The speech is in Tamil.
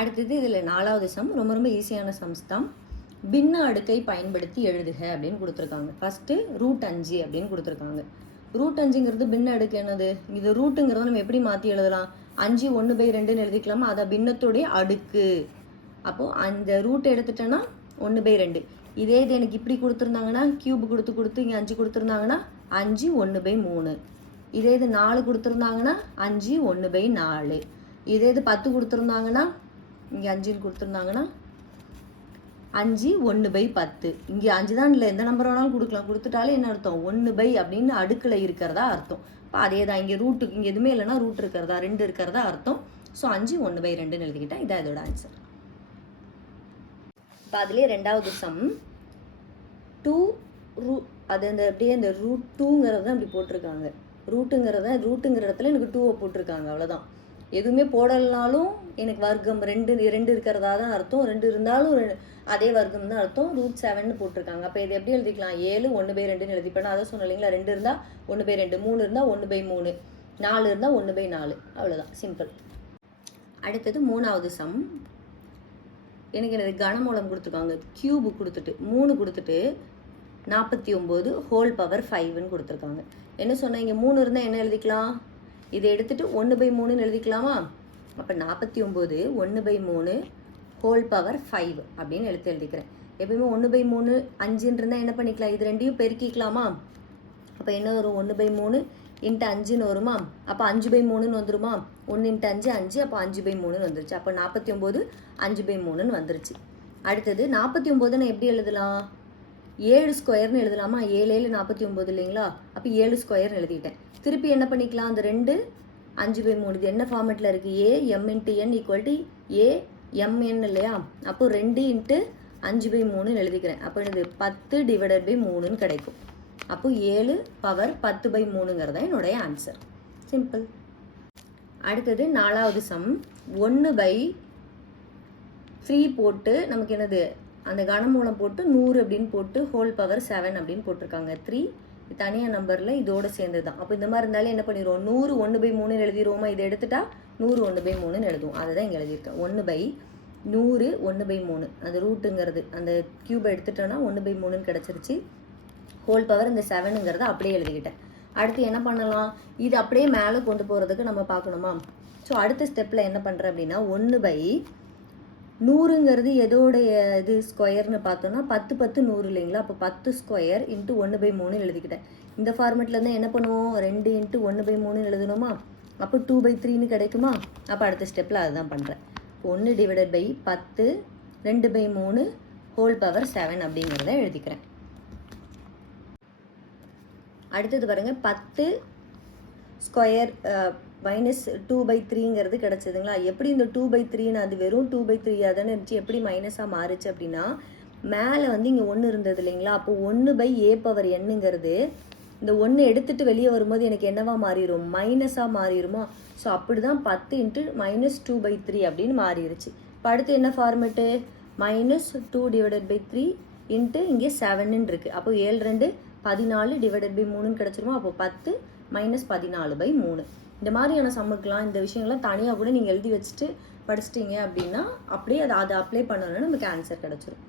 அடுத்தது இதில் நாலாவது சம் ரொம்ப ரொம்ப ஈஸியான சம்ஸ் தான். பின்ன அடுக்கை பயன்படுத்தி எழுதுக அப்படின்னு கொடுத்துருக்காங்க. ஃபஸ்ட்டு ரூட் அஞ்சு அப்படின்னு கொடுத்துருக்காங்க. ரூட் அஞ்சுங்கிறது பின்ன அடுக்கு என்னது? இது ரூட்டுங்கிறத நம்ம எப்படி மாற்றி எழுதலாம்? அஞ்சு ஒன்று பை ரெண்டுன்னு எழுதிக்கலாமா? அதை பின்னத்துடைய அடுக்கு. அப்போது அந்த ரூட் எடுத்துட்டேன்னா ஒன்று பை ரெண்டு. இதே இது எனக்கு இப்படி கொடுத்துருந்தாங்கன்னா கியூப் கொடுத்து கொடுத்து இங்கே அஞ்சு கொடுத்துருந்தாங்கன்னா அஞ்சு ஒன்று பை மூணு. இதே இது நாலு கொடுத்துருந்தாங்கன்னா அஞ்சு ஒன்று பை நாலு. இதே இது பத்து கொடுத்துருந்தாங்கன்னா இங்கே அஞ்சுன்னு கொடுத்துருந்தாங்கன்னா அஞ்சு ஒன்று பை பத்து. இங்கே அஞ்சு தான் இல்லை எந்த நம்பர் வேணாலும் கொடுக்கலாம். கொடுத்துட்டாலே என்ன அர்த்தம்? ஒன்று பை அப்படின்னு அடுக்கில் இருக்கிறதா அர்த்தம். இப்போ அதே தான் இங்கே ரூட்டு இங்கே எதுவுமே இல்லைன்னா ரூட் இருக்கிறதா ரெண்டு இருக்கிறதா அர்த்தம். ஸோ அஞ்சு ஒன்று பை ரெண்டுன்னு எழுதிக்கிட்டேன் இதான் இதோட ஆன்சர் இப்போ அதுலேயே ரெண்டாவது சம் டூ ரூ அது அந்த அப்படியே அந்த ரூட் டூங்கிறது தான் இப்படி போட்டிருக்காங்க. ரூட்டுங்கிறத ரூட்டுங்கிற இடத்துல எனக்கு டூவை போட்டிருக்காங்க அவ்வளோதான் எதுவுமே போடலைனாலும் எனக்கு வர்க்கம் ரெண்டு ரெண்டு இருக்கிறதா தான் அர்த்தம். ரெண்டு இருந்தாலும் அதே வர்க்கம் தான் அர்த்தம். ரூட் செவன்னு போட்டிருக்காங்க. அப்போ இது எப்படி எழுதிக்கலாம்? ஏழு ஒன்று பை ரெண்டுன்னு எழுதிப்பேன் அதை சொன்னேன் இல்லைங்களா? ரெண்டு இருந்தால் ஒன்று பை ரெண்டு மூணு இருந்தால் ஒன்று பை மூணு நாலு இருந்தால் ஒன்று பை நாலு. அவ்வளோதான் சிம்பிள் அடுத்தது மூணாவது சம் எனக்கு எனது கனமூலம் கொடுத்துருக்காங்க. கியூபு கொடுத்துட்டு மூணு கொடுத்துட்டு நாற்பத்தி ஒம்பது ஹோல் பவர் ஃபைவ்னு கொடுத்துருக்காங்க. என்ன சொன்னால் இங்கே மூணு இருந்தால் என்ன எழுதிக்கலாம்? இதை எடுத்துகிட்டு ஒன்று பை மூணுன்னு எழுதிக்கலாமா? அப்போ நாற்பத்தி ஒம்பது ஒன்று பை மூணு ஹோல் பவர் ஃபைவ் அப்படின்னு எழுத்து எழுதிக்கிறேன். எப்பயுமே ஒன்று பை மூணு அஞ்சுன்னு இருந்தால் என்ன பண்ணிக்கலாம்? இது ரெண்டையும் பெருக்கிக்கலாமா? அப்போ என்ன வரும்? ஒன்று பை மூணு இன்ட்டு அஞ்சுன்னு வருமா? அப்போ அஞ்சு பை மூணுன்னு வந்துருமா? ஒன்று இன்ட்டு அஞ்சு அஞ்சு அப்போ அஞ்சு பை மூணுன்னு வந்துருச்சு. அப்போ நாற்பத்தி ஒம்பது அஞ்சு பை மூணுன்னு வந்துருச்சு. அடுத்தது நாற்பத்தி ஒம்பது நான் எப்படி எழுதலாம்? ஏழு ஸ்கொயர்னு எழுதலாமா? ஏழு ஏழு நாற்பத்தி ஒம்பது இல்லைங்களா? அப்போ ஏழு ஸ்கொயர்னு எழுதிட்டேன். திருப்பி என்ன பண்ணிக்கலாம்? அந்த ரெண்டு அஞ்சு பை மூணு. இது என்ன ஃபார்மேட்டில் இருக்குது A M into N equal to A M N இல்லையா? அப்போ ரெண்டு இன்ட்டு அஞ்சு பை மூணுன்னு எழுதிக்கிறேன். அப்போ இது பத்து டிவைடட் பை மூணுன்னு கிடைக்கும். அப்போ ஏழு பவர் பத்து பை மூணுங்கிறது தான் என்னுடைய ஆன்சர் சிம்பிள் அடுத்தது நாலாவது சம் ஒன்று பை த்ரீ போட்டு நமக்கு என்னது? அந்த கனமூலம் போட்டு நூறு அப்படின்னு போட்டு ஹோல் பவர் செவன் அப்படின்னு போட்டிருக்காங்க. த்ரீ தனியாக நம்பரில் இதோட சேர்ந்தது தான் அப்போ இந்த மாதிரி இருந்தாலே என்ன பண்ணிடுவோம்? நூறு ஒன்று பை மூணுன்னு எழுதிடுவோமா? இதை எடுத்துட்டா நூறு ஒன்று பை மூணுன்னு எழுதுவோம். அதை தான் இங்கே எழுதியிருக்கேன். ஒன்று பை நூறு ஒன்று பை மூணு. அந்த ரூட்டுங்கிறது அந்த கியூபை எடுத்துட்டோன்னா ஒன்று பை மூணுன்னு கிடச்சிருச்சு. ஹோல் பவர் இந்த செவனுங்கிறத அப்படியே எழுதிக்கிட்டேன். அடுத்து என்ன பண்ணலாம்? இது அப்படியே மேலே கொண்டு போகிறதுக்கு நம்ம பார்க்கணுமா? ஸோ அடுத்த ஸ்டெப்பில் என்ன பண்ணுறேன் அப்படின்னா ஒன்று பை நூறுங்கிறது எதோடைய இது ஸ்கொயர்னு பார்த்தோன்னா பத்து பத்து நூறு இல்லைங்களா? அப்போ பத்து ஸ்கொயர் இன்ட்டு ஒன்று பை மூணு எழுதிக்கிட்டேன். இந்த ஃபார்மெட்டில் இருந்தால் என்ன பண்ணுவோம்? ரெண்டு இன்ட்டு ஒன்று பை மூணு எழுதணுமா? அப்போ டூ பை த்ரீன்னு கிடைக்குமா? அப்போ அடுத்த ஸ்டெப்பில் அதுதான் பண்ணுறேன் ஒன்று டிவைடட் பை பத்து ரெண்டு பை மூணு ஹோல் பவர் செவன் அப்படிங்கிறத எழுதிக்கிறேன். அடுத்தது பாருங்கள் பத்து ஸ்கொயர் மைனஸ் டூ பை த்ரீங்கிறது கிடச்சிதுங்களா? எப்படி இந்த டூ பை த்ரீன்னு அது வெறும் டூ பை த்ரீயாக தானே இருந்துச்சு? எப்படி மைனஸாக மாறுச்சு அப்படின்னா மேலே வந்து இங்கே ஒன்று இருந்தது இல்லைங்களா? அப்போ ஒன்று பை ஏ பவர் என்னங்கிறது இந்த ஒன்று எடுத்துகிட்டு வெளியே வரும்போது எனக்கு என்னவா மாறிடும் மைனஸாக மாறிடுமா ஸோ அப்படி தான் பத்து into minus two by three அப்படின்னு மாறிடுச்சு இப்போ அடுத்து என்ன format minus two divided by three into இங்கே செவனுன்னு இருக்குது அப்போ ஏழு ரெண்டு பதினாலு டிவைடட் பை மூணுன்னு கிடச்சிருமா? அப்போ பத்து மைனஸ் பதினாலு பை மூணு. இந்த மாதிரியான சம்முக்கெலாம் இந்த விஷயங்கள்லாம் தனியாக கூட நீங்கள் எழுதி வச்சுட்டு படிச்சிட்டீங்க அப்படின்னா அப்படியே அதை அதை அப்ளை பண்ணணும்னா நமக்கு ஆன்சர் கிடச்சிரும்.